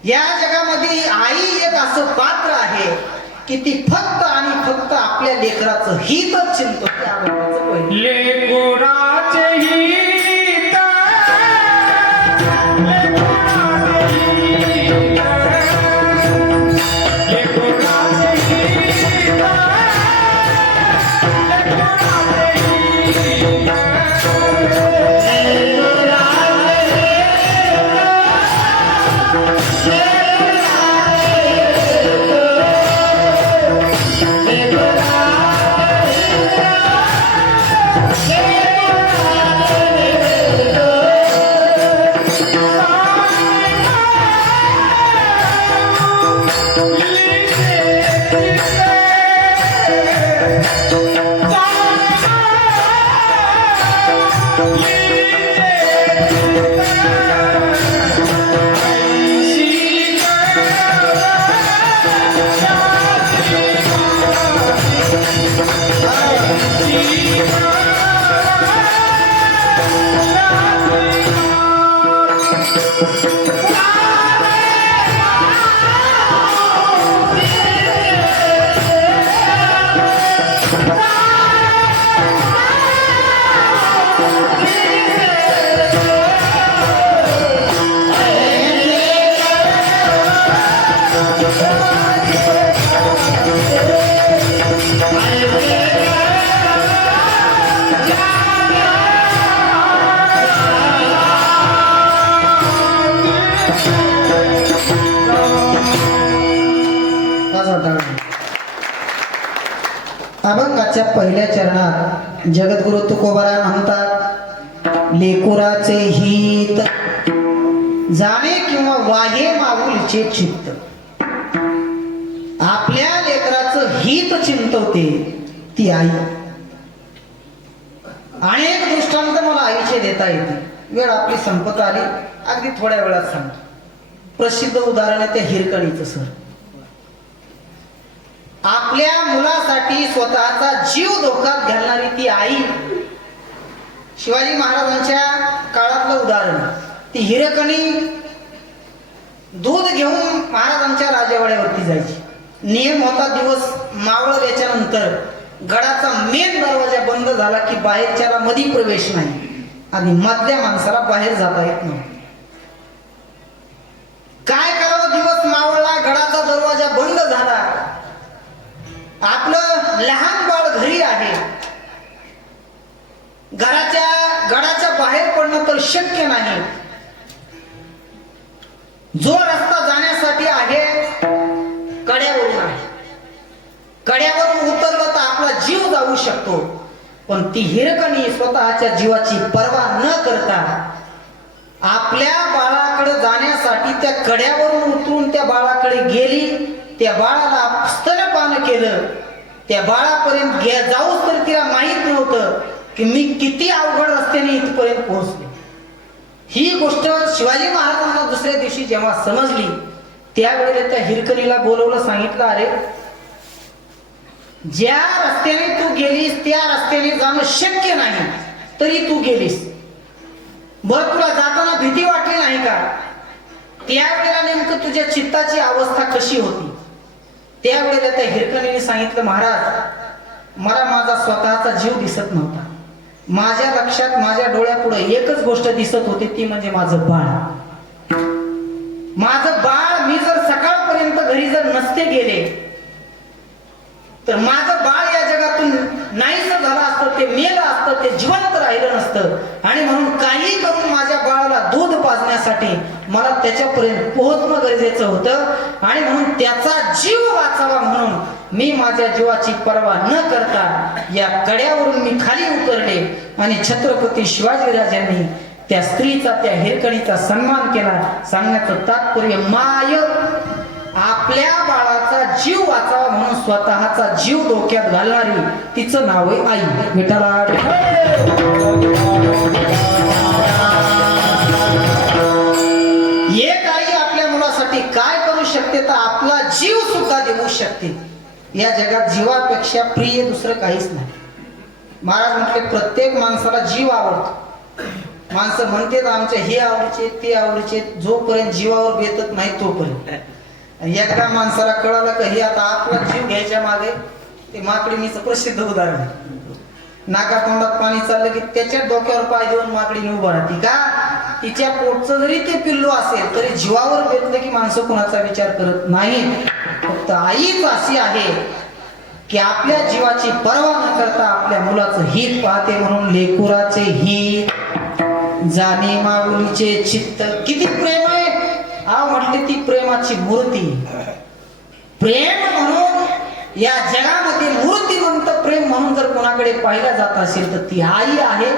या जगामध्ये आई एक असं पात्र आहे की ती फक्त आणि फक्त आपल्या लेकराचं हितच चिंतो. लेकराचे हित, अभंगाच्या पहिल्या चरणात जगद्गुरु तुकोबाराय म्हणतात, लेकुराचे हित जाणे किंवा वाहे माऊलीचे चित्त. आपल्या लेकराचं हित चिंतवते ती आई. अनेक दृष्टांत मला आईचे देता येते, वेळ आपली संपत आली, अगदी थोड्या वेळात सांगतो. प्रसिद्ध उदाहरण आहे त्या हिरकणीचं. सर, आपल्या मुलासाठी स्वतःचा जीव धोक्यात घालणारी ती आई. शिवाजी महाराजांच्या काळातलं उदाहरण, ती हिरकणी दूध घेऊन महाराजांच्या राजवाड्यावरती जायची. नियम होता, दिवस मावळल्याच्या नंतर गडाचा मेन दरवाजा बंद झाला की बाहेरच्याला मधी प्रवेश नाही आणि मधल्या माणसाला बाहेर जाता येत नव्हतं. काय करावं, दिवस मावळला, गडाचा दरवाजा बंद झाला, आपलं लहान बाळ घरी आहे, गडाच्या बाहेर पडणं तर शक्य नाही. जो रस्ता जाण्यासाठी आहे कड्यावरून आहे, कड्यावरून उतरलं तर आपला जीव जाऊ शकतो. पण ती हिरकणी स्वतःच्या जीवाची पर्वा न करता आपल्या बाळाकडे जाण्यासाठी त्या कड्यावरून उतरून त्या बाळाकडे गेली. त्या बाळाला स्तनपान केलं. त्या बाळापर्यंत जाऊच तर तिला माहित नव्हतं की मी किती अवघड रस्त्याने इथपर्यंत पोहोचले. ही गोष्ट शिवाजी महाराजांना दुसऱ्या दिवशी जेव्हा समजली, त्यावेळेला त्या हिरकणीला बोलवलं, सांगितलं, अरे ज्या रस्त्याने तू गेलीस त्या रस्त्याने जाणं शक्य नाही तरी तू गेलीस. बरं, तुला जाताना भीती वाटली नाही का? त्यावेळेला नेमकं तुझ्या चित्ताची अवस्था कशी होती? त्यावेळेला त्या हिरकणीने सांगितलं, महाराज मला माझा स्वतःचा जीव दिसत नव्हता. माझ्या लक्षात माझ्या डोळ्यापुढे एकच गोष्ट दिसत होती, ती म्हणजे माझं बाळ. माझं बाळ, मी जर सकाळपर्यंत घरी जर नसते गेले तर माझं बाळ या जगातून नाहीच झालं असतं, ते मेलं असतं, ते जिवंत राहिलं नसतं. आणि म्हणून काही करून माझ्या बाळाला दूध पाजण्यासाठी मला त्याच्यापर्यंत पोहोचणं गरजेचं होतं. आणि म्हणून त्याचा जीव वाचावा म्हणून मी माझ्या जीवाची पर्वा न करता या कड्यावरून मी खाली उतरले आणि छत्रपती शिवाजीराजांनी त्या स्त्रीचा, त्या हिरकणीचा सन्मान केला. सांगण्याचं तात्पर्य, माय आपल्या बाळाचा जीव वाचावा म्हणून स्वतःचा जीव धोक्यात घालणारी, तिचं नाव आहे आई. विठ्ठला एक आई आपल्या मुलासाठी काय करू शकते तर आपला जीव सुद्धा देऊ शकते. या जगात जीवापेक्षा प्रिय दुसरं काहीच नाही. महाराज म्हटले, प्रत्येक माणसाला जीव आवडतो. माणसं म्हणतात आमच्या हे आवडीचे ते आवडीचे, जोपर्यंत जीवावर बेतत नाही तोपर्यंत. एकदा माणसाला कळालं का हे आता आपला जीव घ्यायच्या मागे, ते माकडीनीचं प्रसिद्ध उदाहरण आहे. नाका तोंडात पाणी चाललं की त्याच्या डोक्यावर पाय देऊन माकडीने उभा राहते का? तिच्या पोटचं जरी ते पिल्लू असेल तरी जीवावर बेतलं की माणसं कोणाचा विचार करत नाही. फक्त आईच अशी आहे की आपल्या जीवाची पर्वा न करता आपल्या मुलाचं हित पाहते. म्हणून लेकुराचे हित जाणे माऊलीचे चित्त. किती प्रेम आहे! म्हटले ती प्रेमाची मूर्ती. प्रेम म्हणून या जगामध्ये मूर्तिमंत प्रेम म्हणून जर कोणाकडे पाहिला जात असेल तर ती आई आहे.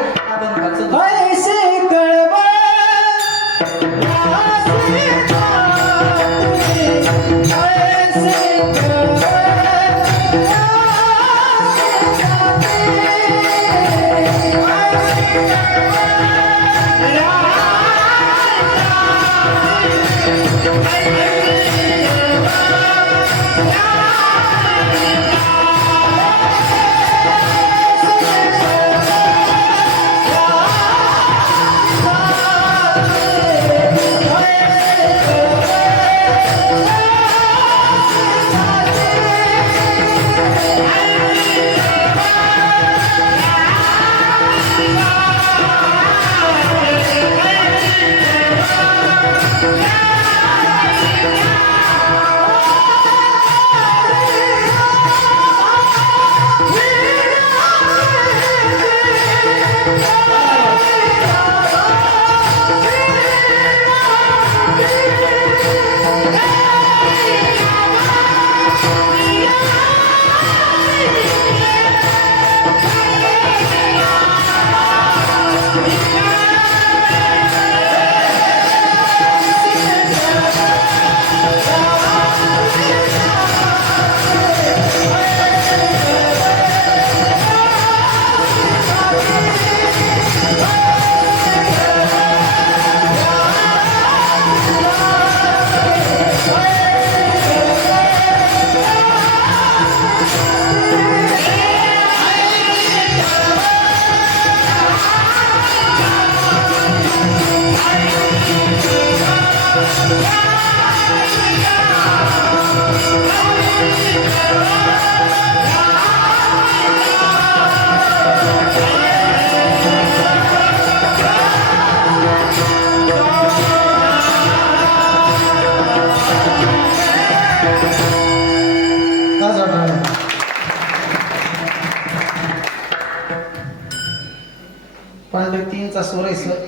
पांडुतींचा सोर आहे सर,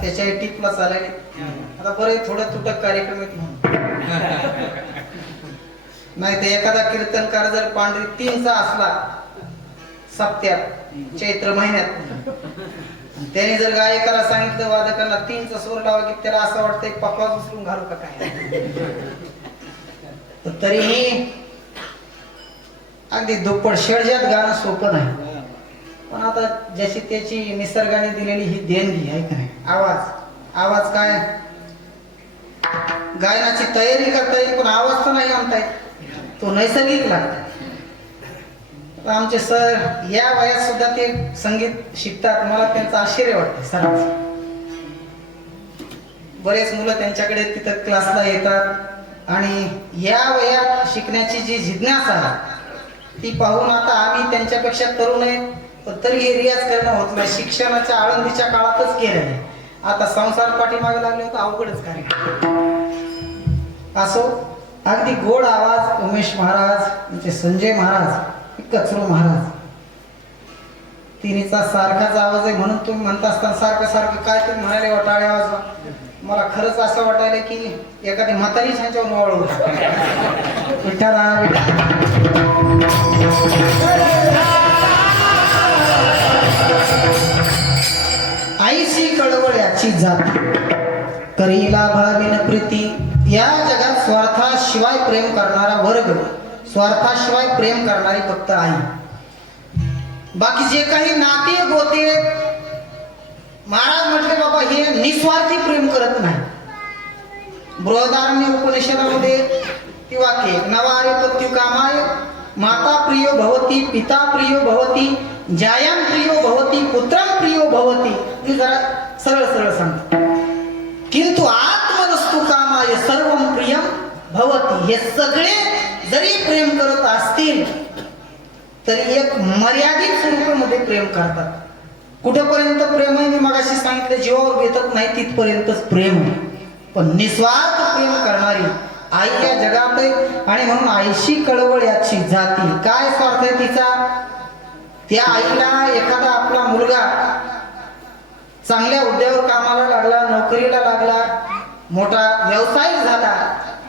त्याच्या टिपला चालायला आता बरे थोडं तुटक कार्यक्रम आहेत म्हणून. नाही तर एखादा कीर्तनकार जर पांढरी 3चा असला सप्त्यात चैत्र महिन्यात, त्याने जर गायकाला सांगितलं वादकांना 3चा सूर लावा की त्याला असं वाटतंय पप्पा उचलून घालू का काय. तरीही अगदी दुप्पट षडजात गाणं सोपं नाही. पण आता जशी त्याची निसर्गाने दिलेली ही देणगी आहे का नाही. आवाज काय गायनाची तयारी करता येईल पण आवाज तर नाही आणता येत, तो नैसर्गिक लागतो. आमचे सर या वयात सुद्धा ते संगीत शिकतात. मला त्यांचं आश्चर्य वाटतं. सरांचं बरेच मुलं त्यांच्याकडे तिथं क्लासला येतात आणि या वयात शिकण्याची जी जिज्ञासा आहे ती पाहून आता आम्ही त्यांच्यापेक्षा तरुण आहेत, पण तरी हे रियाज करणं होत नाही. शिक्षणाच्या आळंदीच्या काळातच केलं आहे. आता संसार पाठीमागे लागले तर अवघडच कार्यक्रम असो. अगदी गोड आवाज उमेश महाराज, म्हणजे संजय महाराज, कचरू महाराज, तिन्हीचा सारखाच आवाज आहे. म्हणून तुम्ही म्हणता असताना सारखं सारखं काय तरी म्हणाले वाटाळे आवाज. मला खरंच असं वाटायला की एखादी म्हातारी छानच्यावर वळवू विठ्ठला आईशी कळवळ्याची जाती करीला भाविन प्रीती. या जगात स्वार्थाशिवाय प्रेम करणारा वर्ग, स्वार्थाशिवाय प्रेम करणारी फक्त आई. बाकी जे काही नाते गोते महाराज म्हटले बाबा हे निस्वार्थी प्रेम करत नाही. बृहदारण्य उपनिषदामध्ये ती वाक्य नवारे पत्यु कामाय माता प्रियो भवती पिता प्रियो भवती जायम प्रियो भवती पुत्रम प्रियो भवती. मी जरा सरळ सरळ सांगतो. किंतु आत्मवस्तु कामाय सर्वम प्रियम भवती. हे सगळे जरी प्रेम करत असतील तरी एक मर्यादित स्वरूपामध्ये प्रेम करतात. कुठेपर्यंत प्रेम आहे मी मगाशी सांगितलं, जीवावर बेतत नाही तिथपर्यंतच प्रेम आहे. पण निस्वार्थ प्रेम करणारी आई या जगात आहे. आणि म्हणून आईशी कळवळ याची जाती. काय स्वार्थ आहे तिचा? त्या आईला एखादा आपला मुलगा चांगल्या हुद्द्यावर कामाला लागला, नोकरीला लागला, मोठा व्यवसायिक झाला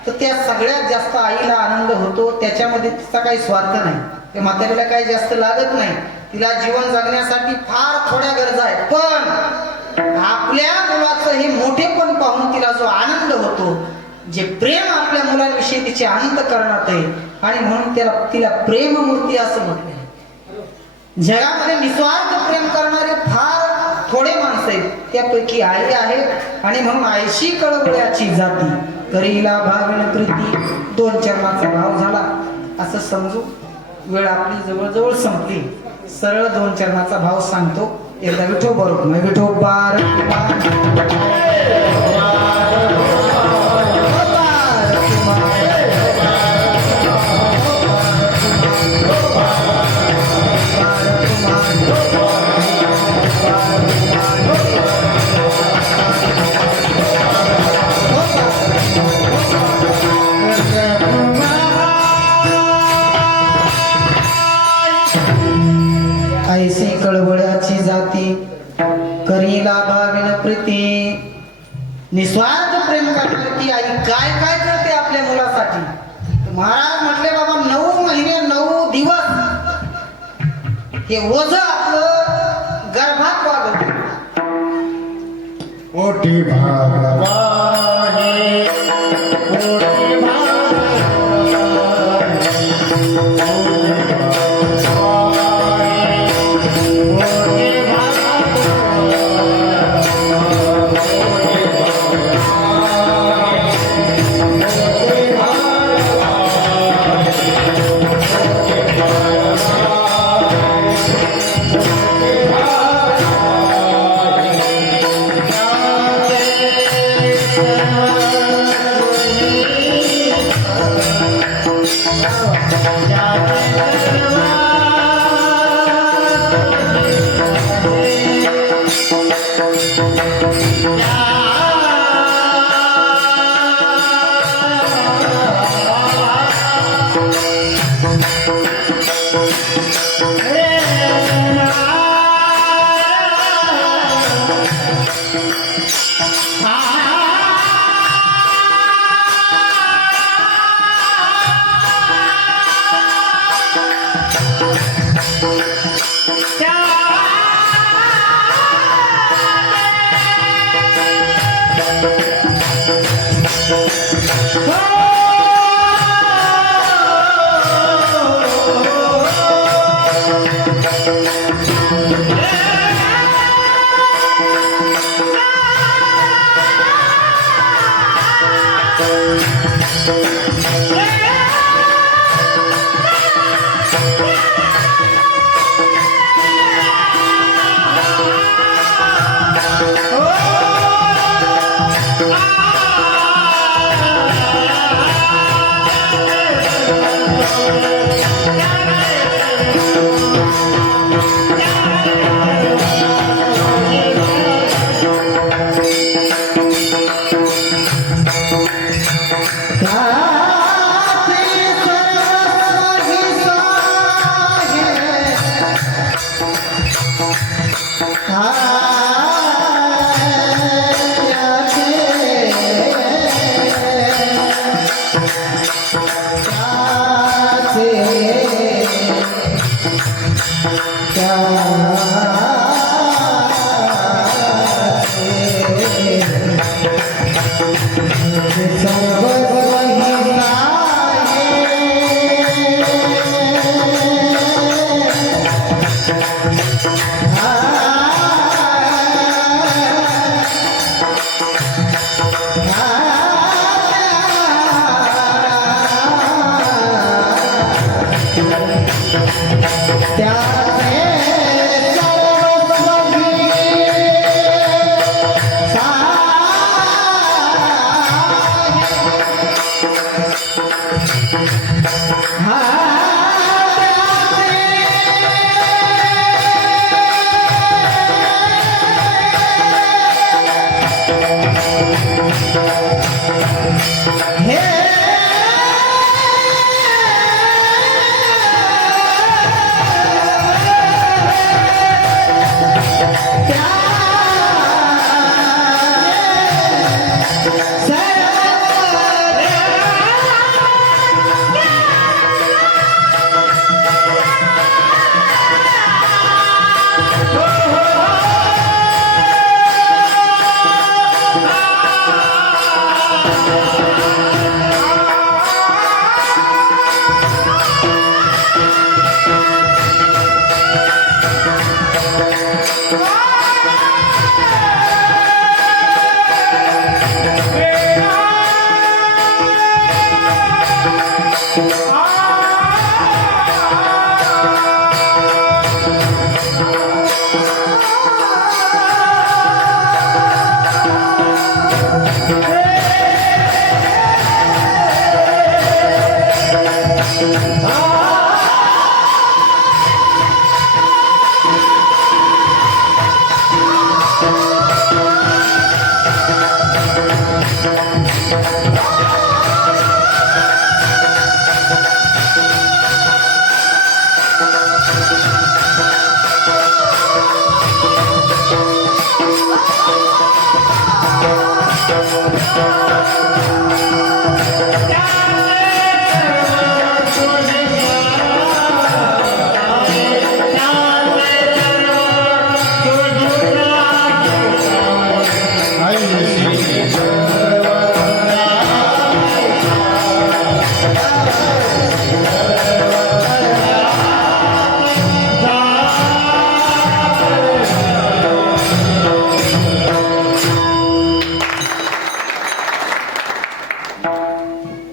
तर त्या सगळ्यात जास्त आईला आनंद होतो. त्याच्यामध्ये तिचा काही स्वार्थ नाही. त्या म्हातारीला काही जास्त लागत नाही. तिला जीवन जगण्यासाठी फार थोड्या गरजा आहेत, पण आपल्या मुलाचं हे मोठेपण पाहून तिला जो आनंद होतो, जे प्रेम आपल्या मुलांविषयी तिचे अंतःकरणात आहे, आणि म्हणून तिला प्रेममूर्ती असं म्हटले. जगामध्ये निस्वार्थ प्रेम करणारे फार थोडे माणसं आहेत, त्यापैकी आई आहे. आणि म्हणून आईशी कळवळ्याची जाती करीला भाविन प्रीती. 2 चरणाचा भाव झाला असं समजू. वेळ आपली जवळजवळ संपली. सरळ 2 चरणाचा भाव सांगतो. एकदा विठो बरोबर नाही विठो बार ऐसी कळवळ्याची जाती करीला भाविन प्रीती. निस्वार्थ प्रेम करणारी ती आई काय काय करते आपल्या मुलासाठी. महाराज म्हटले बाबा 9 महिने 9 दिवस हे ओझ आपलं गर्भात वागवते. मोठी भावाने मोठी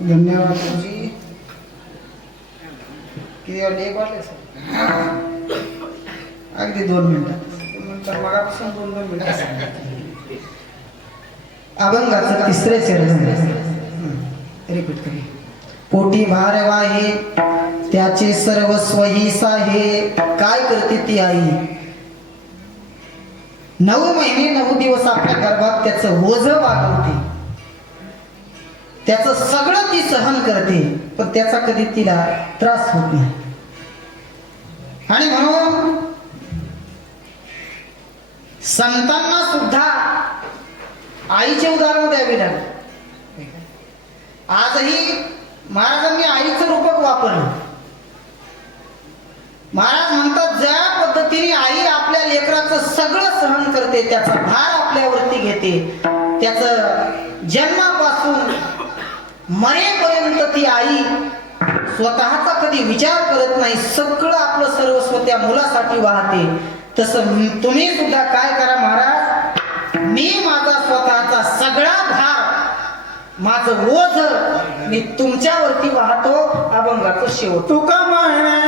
धन्यवाद गुरुजी. किती वाजले? 1 वाजले सर. अगदी 2 मिनिटात मगापासून 2 मिनिटात. अभंगाचं 3रे चरण रिपीट करूया. पोटी भार वाहे त्याचे सर्वस्व ही साहे, काय करते ती आई. 9 महिने 9 दिवस आपल्या गर्भात त्याचं ओझं वागवते, त्याचं सगळं ती सहन करते, पण त्याचा कधी तिला त्रास होत नाही. आणि म्हणून संतांना सुद्धा आईचे उदाहरण द्यावे लागले. आजही महाराजांनी आईचं रूपक वापरलं. महाराज म्हणतात, ज्या पद्धतीने आई आपल्या लेकराचं सगळं सहन करते, त्याचा भार आपल्यावरती घेते, त्याचं जन्मापासून मरेपर्यंत ती आई स्वतःचा कधी विचार करत नाही, सगळं आपलं सर्वस्व त्या मुलासाठी वाहते. तसं तुम्ही सुद्धा काय करा महाराज, मी माझा स्वतःचा सगळा भार, माझं ओझ मी तुमच्यावरती वाहतो. अभंगाचं शेवट. तुका म्हणे